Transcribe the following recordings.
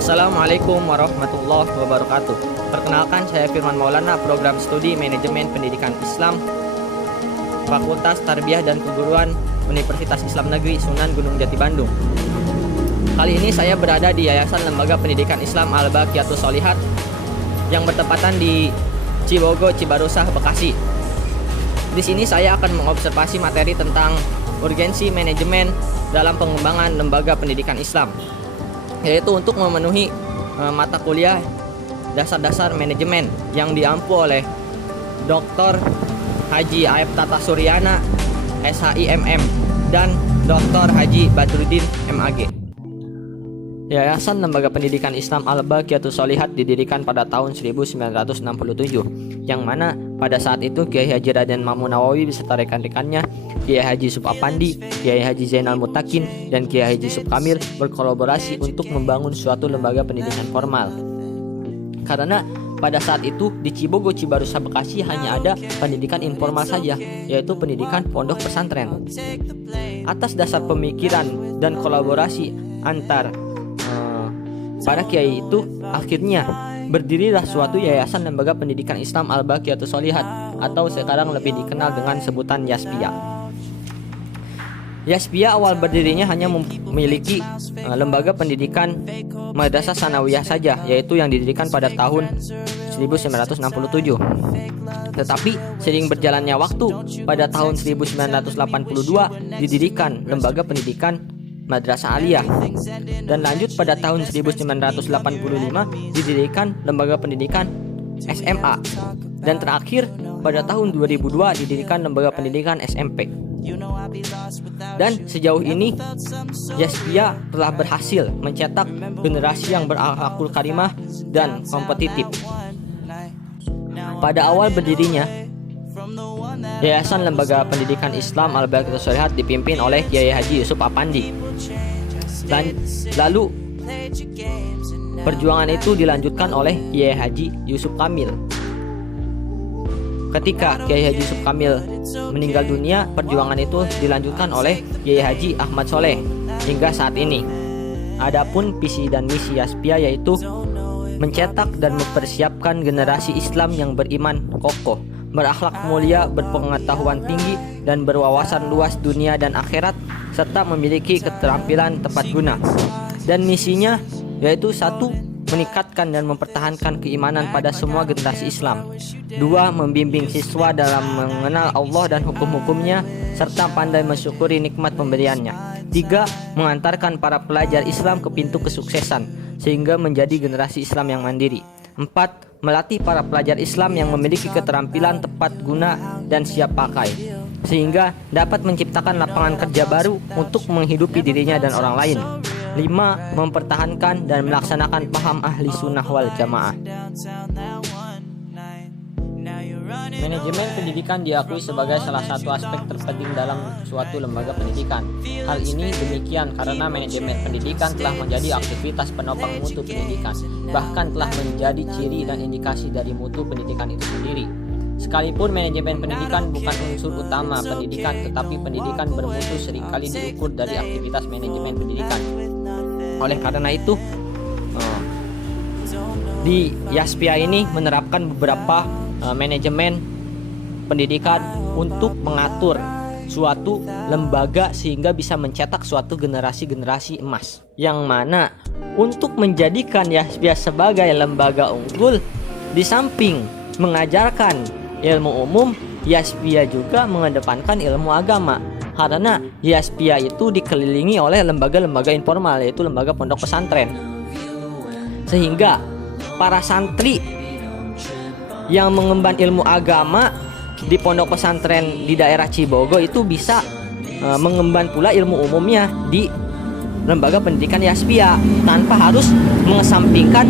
Assalamualaikum warahmatullahi wabarakatuh. Perkenalkan, saya Firman Maulana, program studi Manajemen Pendidikan Islam, Fakultas Tarbiyah dan Keguruan Universitas Islam Negeri Sunan Gunung Jati Bandung. Kali ini saya berada di Yayasan Lembaga Pendidikan Islam Al-Baqiyatus Sholihat yang bertepatan di Cibogo, Cibarusah, Bekasi. Di sini saya akan mengobservasi materi tentang urgensi manajemen dalam pengembangan lembaga pendidikan Islam, yaitu untuk memenuhi mata kuliah dasar-dasar manajemen yang diampu oleh Dr. Haji Aep Tata Suryana, SHIMM, dan Dr. Haji Badruddin, MAG. Yayasan Lembaga Pendidikan Islam Al-Baqiyatus Sholihat didirikan pada tahun 1967, yang mana pada saat itu Kiai Haji Raden Mahmud Nawawi beserta rekan-rekannya, Kiai Haji Yusuf Apandi, Kiai Haji Zainal Mutakin, dan Kiai Haji Yusuf Kamil berkolaborasi untuk membangun suatu lembaga pendidikan formal. Karena pada saat itu di Cibogo, Cibarusah, Bekasi hanya ada pendidikan informal saja, yaitu pendidikan pondok pesantren. Atas dasar pemikiran dan kolaborasi antar para kiai itu, akhirnya berdirilah suatu Yayasan Lembaga Pendidikan Islam Al-Baqiyatus Sholihat, atau sekarang lebih dikenal dengan sebutan Yaspia. Yaspia awal berdirinya hanya memiliki lembaga pendidikan madrasah sanawiyah saja, yaitu yang didirikan pada tahun 1967. Tetapi sering berjalannya waktu, pada tahun 1982 didirikan lembaga pendidikan Madrasah Aliyah, dan lanjut pada tahun 1985 didirikan lembaga pendidikan SMA, dan terakhir pada tahun 2002 didirikan lembaga pendidikan SMP. Dan sejauh ini Yaspia telah berhasil mencetak generasi yang berakhlakul karimah dan kompetitif. Pada awal berdirinya, Yayasan Lembaga Pendidikan Islam Al-Baqiyatus Sholihat dipimpin oleh Kiai Haji Yusuf Apandi. Lalu perjuangan itu dilanjutkan oleh Kiai Haji Yusuf Kamil. Ketika Kiai Haji Yusuf Kamil meninggal dunia, perjuangan itu dilanjutkan oleh Kiai Haji Ahmad Soleh hingga saat ini. Adapun visi dan misi Yaspia yaitu mencetak dan mempersiapkan generasi Islam yang beriman kokoh, berakhlak mulia, berpengetahuan tinggi, dan berwawasan luas dunia dan akhirat, serta memiliki keterampilan tepat guna. Dan misinya yaitu 1. Meningkatkan dan mempertahankan keimanan pada semua generasi Islam. 2. Membimbing siswa dalam mengenal Allah dan hukum-hukumnya, serta pandai mensyukuri nikmat pemberiannya. 3. Mengantarkan para pelajar Islam ke pintu kesuksesan, sehingga menjadi generasi Islam yang mandiri. 4. Melatih para pelajar Islam yang memiliki keterampilan tepat guna dan siap pakai, sehingga dapat menciptakan lapangan kerja baru untuk menghidupi dirinya dan orang lain. 5. Mempertahankan dan melaksanakan paham ahli sunnah wal jamaah. Manajemen pendidikan diakui sebagai salah satu aspek terpenting dalam suatu lembaga pendidikan. Hal ini demikian karena manajemen pendidikan telah menjadi aktivitas penopang mutu pendidikan, bahkan telah menjadi ciri dan indikasi dari mutu pendidikan itu sendiri. Sekalipun manajemen pendidikan bukan unsur utama pendidikan, tetapi pendidikan bermutu seringkali diukur dari aktivitas manajemen pendidikan. Oleh karena itu, di Yaspia ini menerapkan beberapa manajemen pendidikan untuk mengatur suatu lembaga sehingga bisa mencetak suatu generasi-generasi emas, yang mana untuk menjadikan Yaspia sebagai lembaga unggul, di samping mengajarkan ilmu umum, Yaspia juga mengedepankan ilmu agama. Karena Yaspia itu dikelilingi oleh lembaga-lembaga informal, yaitu lembaga pondok pesantren, sehingga para santri yang mengemban ilmu agama di pondok pesantren di daerah Cibogo itu bisa mengemban pula ilmu umumnya di lembaga pendidikan Yaspia tanpa harus mengesampingkan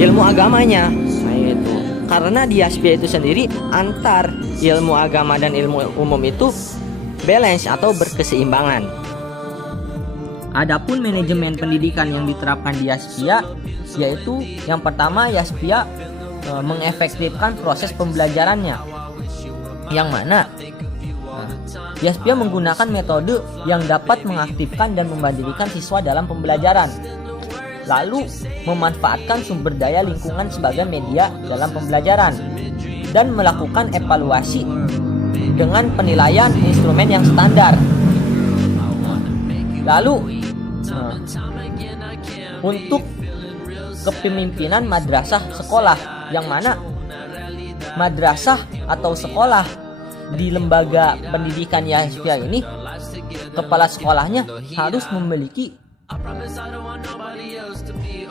ilmu agamanya. Nah, itu karena di Yaspia itu sendiri antar ilmu agama dan ilmu umum itu balance atau berkeseimbangan. Adapun manajemen pendidikan yang diterapkan di Yaspia yaitu yang pertama, Yaspia mengefektifkan proses pembelajarannya, yang mana Yaspia menggunakan metode yang dapat mengaktifkan dan memandirikan siswa dalam pembelajaran. lalu memanfaatkan sumber daya lingkungan sebagai media dalam pembelajaran, dan melakukan evaluasi dengan penilaian instrumen yang standar. Lalu untuk kepemimpinan madrasah sekolah, yang mana madrasah atau sekolah di lembaga pendidikan Yahya ini, kepala sekolahnya harus memiliki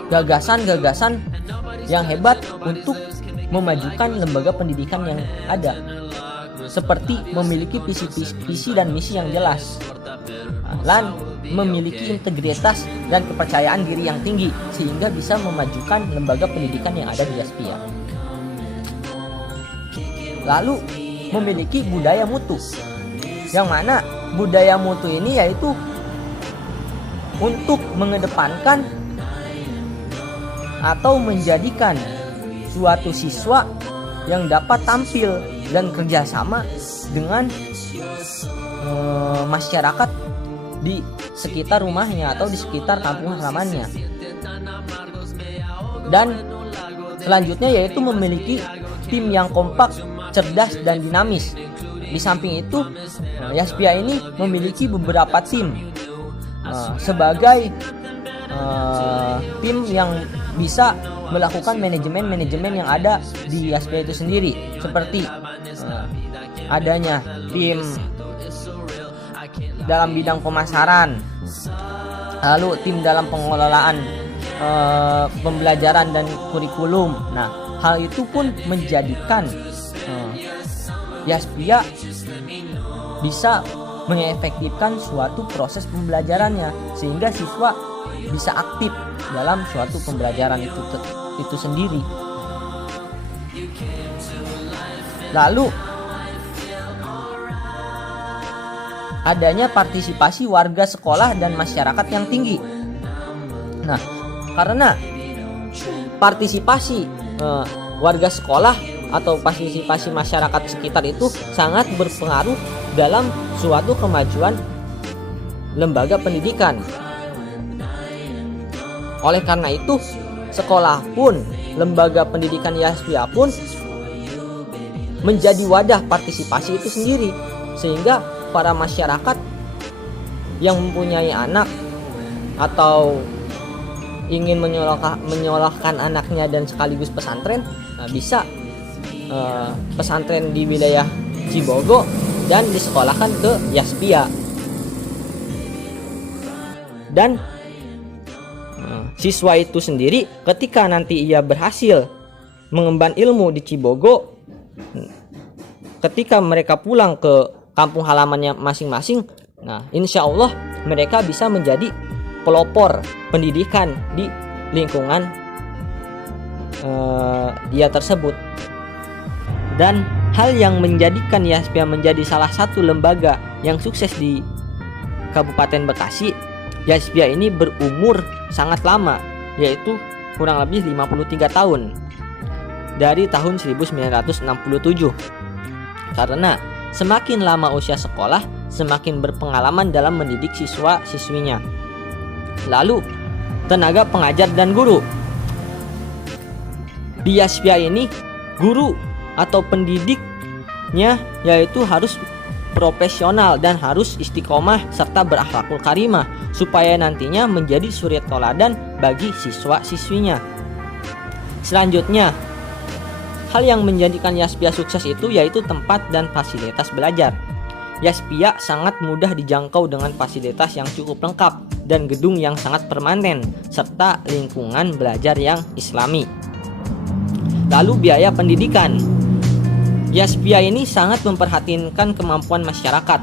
gagasan-gagasan yang hebat untuk memajukan lembaga pendidikan yang ada, seperti memiliki visi dan misi yang jelas, dan memiliki integritas dan kepercayaan diri yang tinggi, sehingga bisa memajukan lembaga pendidikan yang ada di Yahya. Lalu memiliki budaya mutu, yang mana budaya mutu ini yaitu untuk mengedepankan atau menjadikan suatu siswa yang dapat tampil dan kerjasama dengan masyarakat di sekitar rumahnya atau di sekitar kampung halamannya. Dan selanjutnya yaitu memiliki tim yang kompak, cerdas, dan dinamis. Di samping itu, Yahya ini memiliki beberapa tim sebagai tim yang bisa melakukan manajemen yang ada di Yahya itu sendiri, seperti adanya tim dalam bidang pemasaran, lalu tim dalam pengelolaan pembelajaran dan kurikulum. Nah, hal itu pun menjadikan Yahya bisa mengefektifkan suatu proses pembelajarannya, sehingga siswa bisa aktif dalam suatu pembelajaran itu sendiri. Lalu adanya partisipasi warga sekolah dan masyarakat yang tinggi. Nah, karena partisipasi warga sekolah atau partisipasi masyarakat sekitar itu sangat berpengaruh dalam suatu kemajuan lembaga pendidikan. Oleh karena itu, sekolah pun, lembaga pendidikan Yahya pun menjadi wadah partisipasi itu sendiri, sehingga para masyarakat yang mempunyai anak atau ingin menyekolahkan anaknya dan sekaligus pesantren, bisa pesantren di wilayah Cibogo dan disekolahkan ke Yahya. Dan siswa itu sendiri ketika nanti ia berhasil mengemban ilmu di Cibogo, ketika mereka pulang ke kampung halamannya masing-masing, nah insya Allah mereka bisa menjadi pelopor pendidikan di lingkungan ia tersebut. Dan hal yang menjadikan Yahya menjadi salah satu lembaga yang sukses di Kabupaten Bekasi, Yahya ini berumur sangat lama, yaitu kurang lebih 53 tahun dari tahun 1967. Karena semakin lama usia sekolah, semakin berpengalaman dalam mendidik siswa-siswinya. Lalu, tenaga pengajar dan guru. Di Yahya ini, guru atau pendidiknya yaitu harus profesional dan harus istiqomah serta berakhlakul karimah, supaya nantinya menjadi suri toladan bagi siswa-siswinya. Selanjutnya, hal yang menjadikan Yahya sukses itu yaitu tempat dan fasilitas belajar. Yahya sangat mudah dijangkau dengan fasilitas yang cukup lengkap dan gedung yang sangat permanen serta lingkungan belajar yang islami. Lalu biaya pendidikan. Yahya ini sangat memperhatikan kemampuan masyarakat.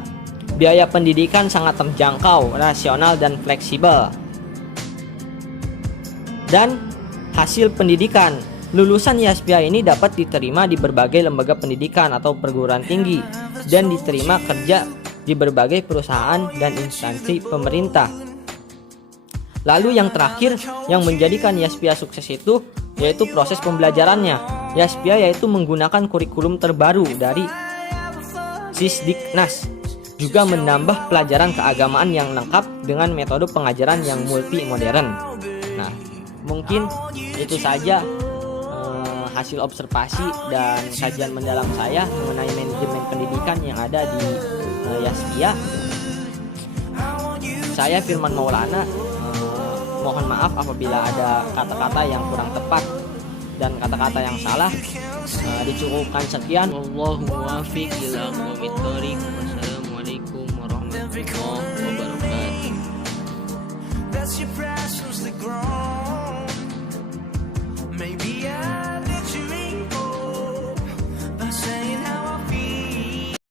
Biaya pendidikan sangat terjangkau, rasional, dan fleksibel. Dan hasil pendidikan, lulusan Yahya ini dapat diterima di berbagai lembaga pendidikan atau perguruan tinggi dan diterima kerja di berbagai perusahaan dan instansi pemerintah. Lalu yang terakhir yang menjadikan Yahya sukses itu yaitu proses pembelajarannya. Yahya yaitu menggunakan kurikulum terbaru dari Sisdiknas, juga menambah pelajaran keagamaan yang lengkap dengan metode pengajaran yang multi modern. Nah, Mungkin itu saja hasil observasi dan kajian mendalam saya mengenai manajemen pendidikan yang ada di Yaspia. Saya Firman Maulana, mohon maaf apabila ada kata-kata yang kurang tepat dan kata-kata yang salah. Dicukupkan sekian. Wallahu muwaffiq ila aqwamit thoriq. Wassalamualaikum warahmatullahi wabarakatuh.